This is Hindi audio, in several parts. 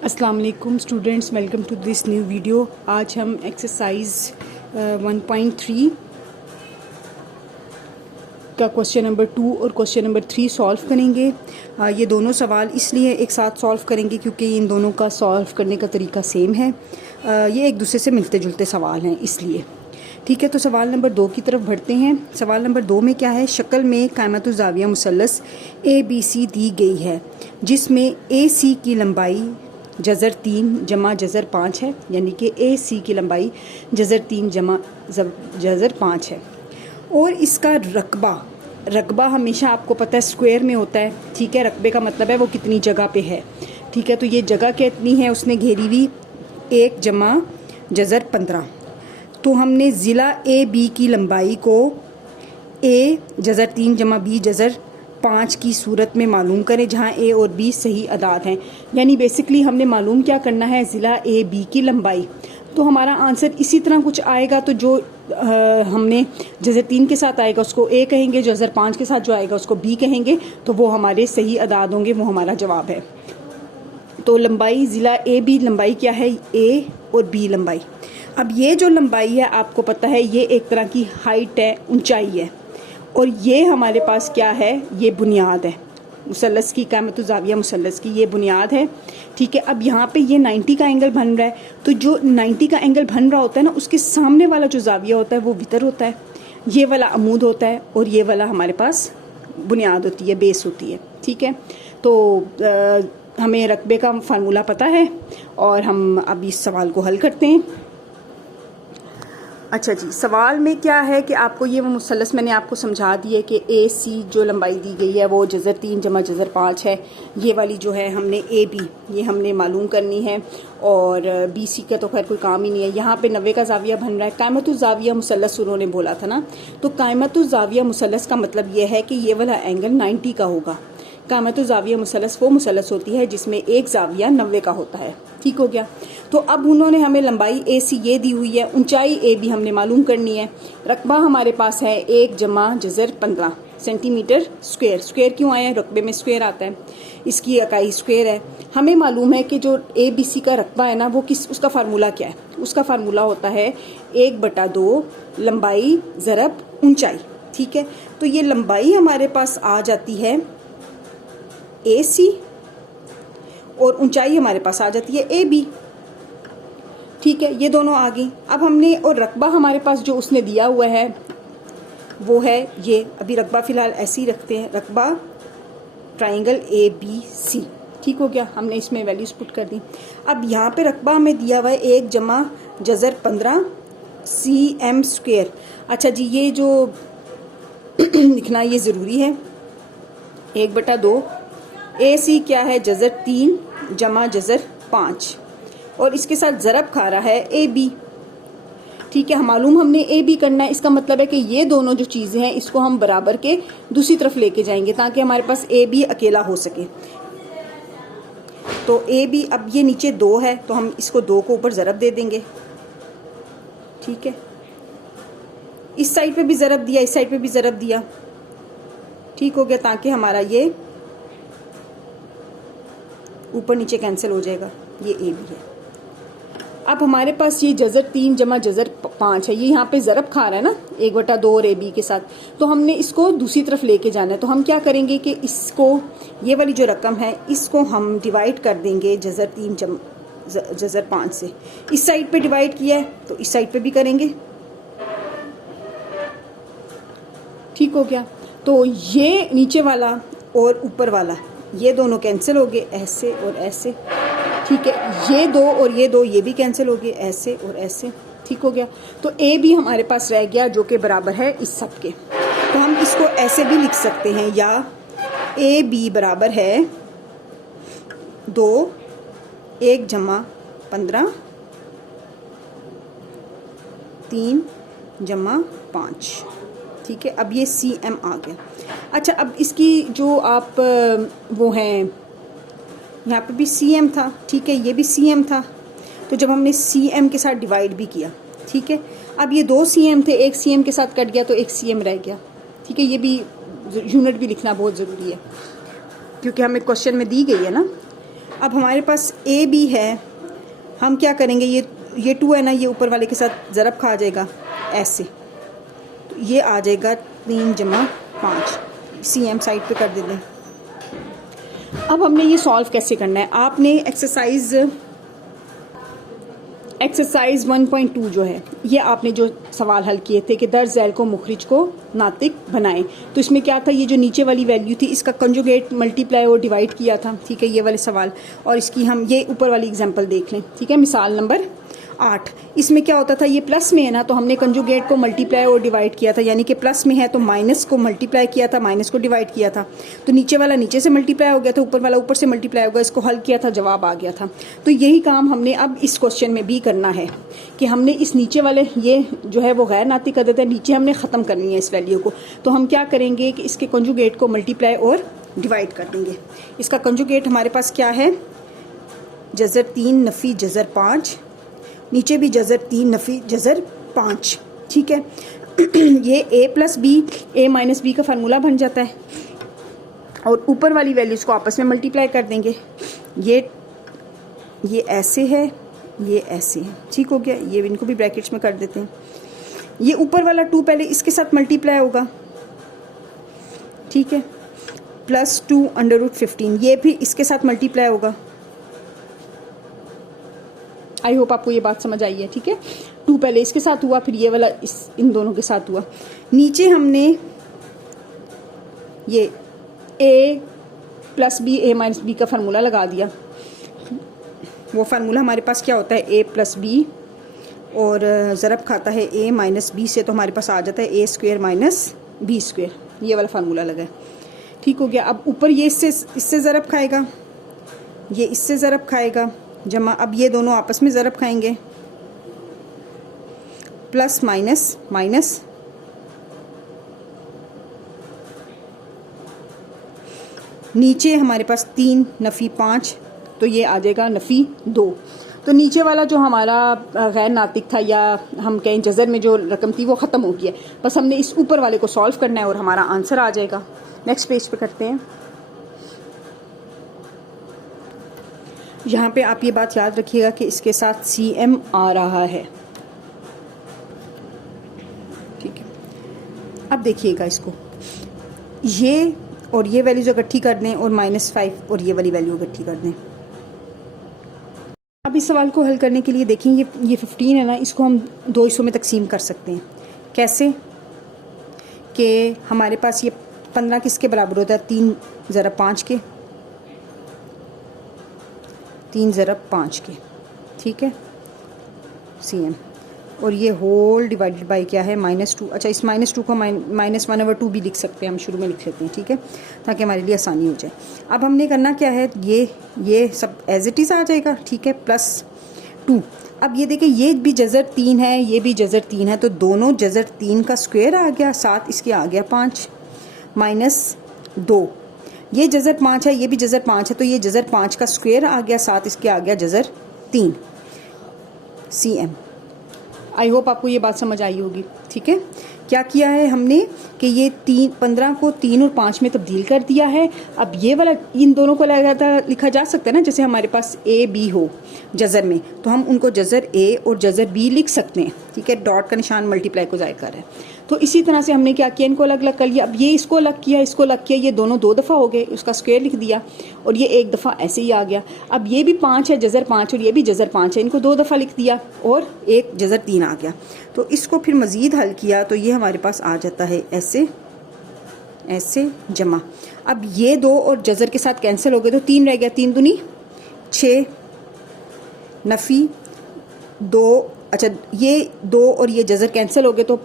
अस्सलाम वालेकुम students, welcome to this new video. आज हम एक्सरसाइज 1.3 का क्वेश्चन नंबर 2 और क्वेश्चन नंबर 3 सॉल्व करेंगे। ये दोनों सवाल इसलिए एक साथ सॉल्व करेंगे क्योंकि इन दोनों का सॉल्व करने का तरीका सेम है। ये एक दूसरे से मिलते जुलते सवाल हैं इसलिए। ठीक है, तो सवाल नंबर 2 की तरफ बढ़ते हैं। सवाल नंबर 2 में क्या है, शक्ल में कायमतुज़ाविया मुसल्लस ABC दी गई है जिसमें AC की लंबाई जज़र 3 जमा जज़र 5 है, यानी कि AC की लंबाई जज़र 3 जमा जज़र 5 है। और इसका रकबा हमेशा आपको पता है स्क्वायर में होता है। ठीक है, रकबे का मतलब है वो कितनी जगह पे है। ठीक है, तो ये जगह कितनी है उसने घेरी हुई 1 जमा जज़र 15। तो हमने ज़िला AB की लंबाई को A जज़र 3 जमा B जज़र 5 की सूरत में मालूम करें जहाँ A और B सही अदाद हैं। यानी बेसिकली हमने मालूम क्या करना है, ज़िला AB की लंबाई। तो हमारा आंसर इसी तरह कुछ आएगा। तो जो हमने जज़र 3 के साथ आएगा उसको A कहेंगे, जज़र 5 के साथ जो आएगा उसको B कहेंगे, तो वो हमारे सही अदाद होंगे, वो हमारा जवाब है। तो लंबाई ज़िला AB लंबाई क्या है, A और B लंबाई। अब ये जो लंबाई है आपको पता है ये एक तरह की हाइट है, ऊंचाई है, और ये हमारे पास क्या है, ये बुनियाद है मुसल्लस की, कायमतुज़ाविया मुसल्लस की ये बुनियाद है। ठीक है, अब यहाँ पे ये 90 का एंगल बन रहा है, तो जो 90 का एंगल बन रहा होता है ना, उसके सामने वाला जो ज़ाविया होता है वो वितर होता है, ये वाला अमूद होता है, और ये वाला हमारे पास बुनियाद होती है, बेस होती है। ठीक है, तो हमें रकबे का फार्मूला पता है और हम अब इस सवाल को हल करते हैं। अच्छा जी, सवाल में क्या है कि आपको ये वो मुसल्लस मैंने आपको समझा दी है कि AC जो लंबाई दी गई है वो जज़र 3 जमा जज़र 5 है। ये वाली जो है हमने AB ये हमने मालूम करनी है, और BC का तो खैर कोई काम ही नहीं है। यहाँ पे 90 का ज़ाविया बन रहा है। कायमतुज़ाविया मुसल्लस उन्होंने बोला था ना, तो कायमतुज़ाविया मुसल्लस का मतलब ये है कि ये वाला एंगल 90 का होगा। कायमतुज़ाविया मुसल्लस वो मुसल्लस होती है जिसमें एक ज़ाविया 90 का होता है। ठीक हो गया। तो अब उन्होंने हमें लंबाई AC ये दी हुई है, ऊंचाई AB हमने मालूम करनी है। रकबा हमारे पास है 1 जमा जज़र 15 सेंटीमीटर स्क्वायर। स्क्वायर क्यों आया है, रकबे में स्क्वायर आता है, इसकी इकाई स्क्वायर है। हमें मालूम है कि जो ABC का रकबा है ना वो उसका फार्मूला क्या है, उसका फार्मूला होता है 1/2 लंबाई ज़रब ऊंचाई। ठीक है, तो ये लंबाई हमारे पास आ जाती है AC और ऊंचाई हमारे पास आ जाती है AB। ठीक है, ये दोनों आ गई। अब हमने, और रकबा हमारे पास जो उसने दिया हुआ है वो है ये, अभी रकबा फ़िलहाल ऐसे ही रखते हैं, रकबा ट्राइंगल ABC। ठीक हो गया, हमने इसमें वैल्यूज़ पुट कर दी। अब यहाँ पे रकबा हमें दिया हुआ है 1 जमा जज़र 15 cm स्क्वायर। अच्छा जी, ये जो लिखना ये ज़रूरी है, 1/2 AC क्या है, जज़र 3 जमा जज़र 5, और इसके साथ ज़रब खा रहा है AB। ठीक है, मालूम हमने AB करना है, इसका मतलब है कि ये दोनों जो चीज़ें हैं इसको हम बराबर के दूसरी तरफ लेके जाएंगे ताकि हमारे पास AB अकेला हो सके। तो AB, अब ये नीचे 2 है तो हम इसको 2 को ऊपर ज़रब दे देंगे। ठीक है, इस साइड पे भी ज़रब दिया, इस साइड पे भी ज़रब दिया। ठीक हो गया, ताकि हमारा ये ऊपर नीचे कैंसिल हो जाएगा, ये AB है। अब हमारे पास ये जज़र 3 जमा जज़र 5 है, ये यहाँ पे ज़रब खा रहा है ना 1/2 और AB के साथ, तो हमने इसको दूसरी तरफ लेके जाना है। तो हम क्या करेंगे कि इसको, ये वाली जो रकम है इसको हम डिवाइड कर देंगे जज़र 3 जज़र 5 से। इस साइड पे डिवाइड किया है तो इस साइड पे भी करेंगे। ठीक हो गया, तो ये नीचे वाला और ऊपर वाला ये दोनों कैंसिल हो गए, ऐसे और ऐसे। ठीक है, ये 2 और ये 2 ये भी कैंसिल हो गए, ऐसे और ऐसे। ठीक हो गया, तो A भी हमारे पास रह गया जो कि बराबर है इस सब के। तो हम इसको ऐसे भी लिख सकते हैं, या AB बराबर है 2 1 जमा 15 3 जमा 5। ठीक है, अब ये CM आ गया। अच्छा, अब इसकी जो आप वो हैं, यहाँ पे भी CM था। ठीक है, ये भी CM था, तो जब हमने CM के साथ डिवाइड भी किया, ठीक है, अब ये 2 CM थे, एक CM के साथ कट गया तो एक CM रह गया। ठीक है, ये भी यूनिट भी लिखना बहुत ज़रूरी है क्योंकि हमें क्वेश्चन में दी गई है ना। अब हमारे पास ए बी है, हम क्या करेंगे, ये 2 है ना, ये ऊपर वाले के साथ ज़रब खा जाएगा ऐसे, तो ये आ जाएगा 3 जमा 5। CM साइड पे कर देते हैं। अब हमने ये सॉल्व कैसे करना है, आपने एक्सरसाइज 1.2 जो है, ये आपने जो सवाल हल किए थे कि दर झैल को मुखरिज को नातिक बनाएं, तो इसमें क्या था, ये जो नीचे वाली वैल्यू थी इसका कंजुगेट मल्टीप्लाई और डिवाइड किया था, ठीक है, ये वाले सवाल। और इसकी हम ये ऊपर वाली एग्जांपल देख लें, ठीक है, मिसाल नंबर 8। इसमें क्या होता था, ये प्लस में है ना, तो हमने कंजुगेट को मल्टीप्लाई और डिवाइड किया था, यानी कि प्लस में है तो माइनस को मल्टीप्लाई किया था, माइनस को डिवाइड किया था, तो नीचे वाला नीचे से मल्टीप्लाई हो गया था, ऊपर वाला ऊपर से मल्टीप्लाई हो गया, इसको हल किया था, जवाब आ गया था। तो यही काम हमने अब इस क्वेश्चन में भी करना है कि हमने इस नीचे वाले, ये जो है वो गैर नातिक अदद है, नीचे हमने ख़त्म करनी है इस वैल्यू को। तो हम क्या करेंगे कि इसके कंजुगेट को मल्टीप्लाई और डिवाइड कर देंगे। इसका कंजुगेट हमारे पास क्या है, जज़र 3 नफ़ी जज़र 5, नीचे भी जज़र 3 नफ़ी जज़र 5, ठीक है। ये a plus b, a minus b का फार्मूला बन जाता है, और ऊपर वाली वैल्यूज़ को आपस में मल्टीप्लाई कर देंगे। ये ऐसे है, ये ऐसे है, ठीक हो गया। ये इनको भी ब्रैकेट्स में कर देते हैं। ये ऊपर वाला 2 पहले इसके साथ मल्टीप्लाई होगा, ठीक है, प्लस 2 √15, ये भी इसके साथ मल्टीप्लाई होगा। आई होप आपको ये बात समझ आई है, ठीक है। 2 पहले इसके साथ हुआ, फिर ये वाला इन दोनों के साथ हुआ। नीचे हमने ये a plus b, a minus b का फार्मूला लगा दिया। वो फार्मूला हमारे पास क्या होता है, a प्लस बी, और ज़रब खाता है a माइनस बी से, तो हमारे पास आ जाता है a square minus b square, ये वाला फार्मूला लगा है, ठीक हो गया। अब ऊपर ये इससे ज़रब खाएगा, ये इससे ज़रब खाएगा, जमा, अब ये दोनों आपस में ज़रब खाएंगे, प्लस माइनस माइनस, नीचे हमारे पास 3 नफ़ी 5, तो ये आ जाएगा नफ़ी 2। तो नीचे वाला जो हमारा गैर नातिक था, या हम कहें जज़र में जो रकम थी, वो ख़त्म हो गई है। बस हमने इस ऊपर वाले को सॉल्व करना है और हमारा आंसर आ जाएगा। नेक्स्ट पेज पे करते हैं। यहाँ पे आप ये बात याद रखिएगा कि इसके साथ CM आ रहा है, ठीक है। अब देखिएगा इसको, ये और ये वैल्यूज इकट्ठी कर दें, और -5 और ये वाली वैल्यू इकट्ठी कर दें। अब इस सवाल को हल करने के लिए देखें, ये 15 है ना, इसको हम 2 हिस्सों में तकसीम कर सकते हैं। कैसे कि हमारे पास ये 15 किसके बराबर होता है, 3 ज़रब 5 के, 3 ज़रब 5 के, ठीक है, CM। और ये होल डिवाइडेड बाय क्या है, -2। अच्छा, इस -2 को -1/2 भी लिख सकते हैं, हम शुरू में लिख लेते हैं, ठीक है, ताकि हमारे लिए आसानी हो जाए। अब हमने करना क्या है, ये सब एज इट इज़ आ जाएगा, ठीक है, +2। अब ये देखिए, ये भी जज़र 3 है, ये भी जज़र 3 है, तो दोनों जज़र 3 का स्क्वायर आ गया, साथ इसके आ गया 5, -2। ये जज़र 5 है, ये भी जज़र 5 है, तो ये जज़र 5 का स्क्वायर आ गया, साथ इसके आ गया जज़र 3, CM। आई होप आपको ये बात समझ आई होगी, ठीक है। क्या किया है हमने कि ये 15 को 3 और 5 में तब्दील कर दिया है। अब ये वाला, इन दोनों को लगातार लिखा जा सकता है ना, जैसे हमारे पास A B हो जज़र में, तो हम उनको जज़र A और जज़र B लिख सकते हैं, ठीक है। डॉट का निशान मल्टीप्लाई को ज़ाहिर कर रहा है। तो इसी तरह से हमने क्या किया, इनको अलग अलग कर लिया। अब ये इसको अलग किया, इसको अलग किया, ये दोनों 2 दफ़ा हो गए, उसका स्क्वायर लिख दिया, और ये 1 दफ़ा ऐसे ही आ गया। अब ये भी 5 है, जज़र 5, और ये भी जज़र 5 है, इनको 2 दफ़ा लिख दिया, और 1 जज़र 3 आ गया। तो इसको फिर मज़ीद हल किया, तो ये हमारे पास आ जाता है ऐसे ऐसे जमा। अब ये 2 और जज़र के साथ कैंसिल हो गए, तो 3 रह गया, 3 दूनी 6 नफ़ी 2। अच्छा, ये 2 और ये जज़र कैंसिल हो गए, तो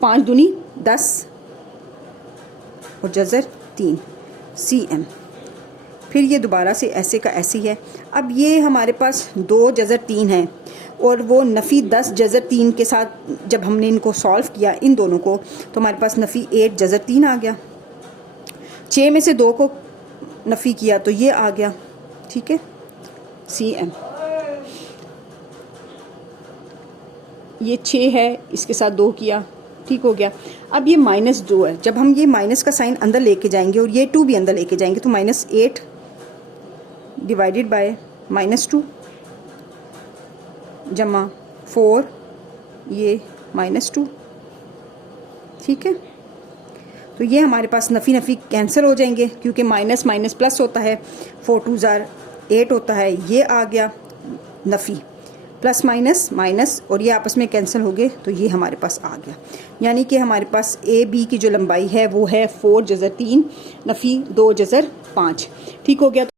5 दूनी 10 और जज़र 3, CM। फिर ये दोबारा से ऐसे का ऐसे ही है। अब ये हमारे पास 2 जज़र 3 है, और वो नफ़ी 10 जज़र 3 के साथ जब हमने इनको सॉल्व किया, इन दोनों को, तो हमारे पास नफ़ी 8 जज़र 3 आ गया। 6 में से 2 को नफ़ी किया, तो ये आ गया, ठीक है, CM। ये 6 है, इसके साथ 2 किया, ठीक हो गया। अब ये -2 है, जब हम ये माइनस का साइन अंदर लेके जाएंगे और ये 2 भी अंदर लेके जाएंगे, तो -8 डिवाइडेड बाय -2 जमा 4 ये -2। ठीक है, तो ये हमारे पास नफ़ी नफ़ी कैंसिल हो जाएंगे क्योंकि माइनस माइनस प्लस होता है, 4 2 ज़ार 8 होता है, ये आ गया नफ़ी, प्लस माइनस माइनस और ये आपस में कैंसिल हो गए, तो ये हमारे पास आ गया। यानी कि हमारे पास ए बी की जो लंबाई है वो है 4 जज़र 3 नफ़ी 2 जज़र 5। ठीक हो गया। तो